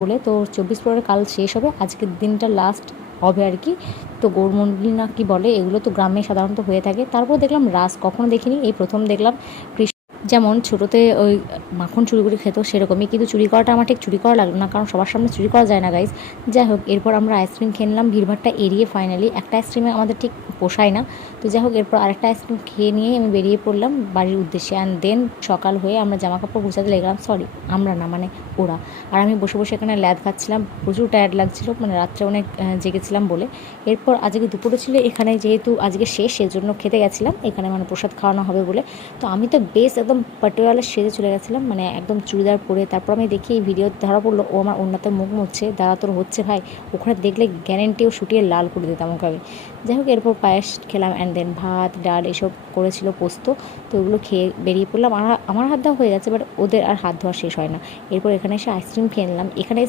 বলে। তো 24 পরে কাল শেষ হবে, আজকের দিনটা লাস্ট হবে আর কি। তো গৌরমন্ডলী না কি বলে, এগুলো তো গ্রামে সাধারণত হয়ে থাকে। তারপর দেখলাম রাস, কখনো দেখিনি, এই প্রথম দেখলাম। যেমন ছোটোতে ওই মাখন চুরি করে খেত সেরকমই, কিন্তু চুরি করাটা আমার ঠিক চুরি করা লাগলো না, কারণ সবার সামনে চুরি করা যায় না গাইজ। যাই হোক, এরপর আমরা আইসক্রিম খেয়ে নিলাম ভিড়ভাড়টা এড়িয়ে। ফাইনালি একটা আইসক্রিমে আমাদের ঠিক পোষায় না, তো যাই হোক এরপর আরেকটা আইসক্রিম খেয়ে নিয়ে আমি বেরিয়ে পড়লাম বাড়ির উদ্দেশ্যে। অ্যান্ড দেন সকাল হয়ে আমরা জামা কাপড় গুছাতে লেগেলাম, সরি আমরা না, মানে ওরা। আর আমি বসে বসে এখানে ল্যাদ খাচ্ছিলাম, প্রচুর টায়ার্ড লাগছিলো, মানে রাত্রে অনেক জেগেছিলাম বলে। এরপর আজকে দুপুরে ছিল এখানে, যেহেতু আজকে শেষ সেজন্য খেতে গেছিলাম এখানে, মানে প্রসাদ খাওয়ানো হবে বলে। তো আমি তো বেশ একদম পাটিওয়ালা সেজে চলে গেছিলাম, মানে একদম চুড়িদার পরে। তারপর আমি দেখি এই ভিডিও ধরা পড়লো, ও আমার ওড়নাতে মুখ মুছছে, দাঁড়া তোর হচ্ছে ভাই, ওখানে দেখলে গ্যারেন্টিও শুটিয়ে লাল করে দিতাম ওকে আমি। যাই হোক এরপর পায়েস খেলাম, অ্যান্ড দেন ভাত ডাল এসব করেছিল, পোস্ত। তো ওগুলো খেয়ে বেরিয়ে পড়লাম। আমার হাত ধোয়া হয়ে গেছে, বাট ওদের আর হাত ধোয়া শেষ হয় না। এরপর এখানে এসে আইসক্রিম খেয়ে নিলাম। এখানে এসে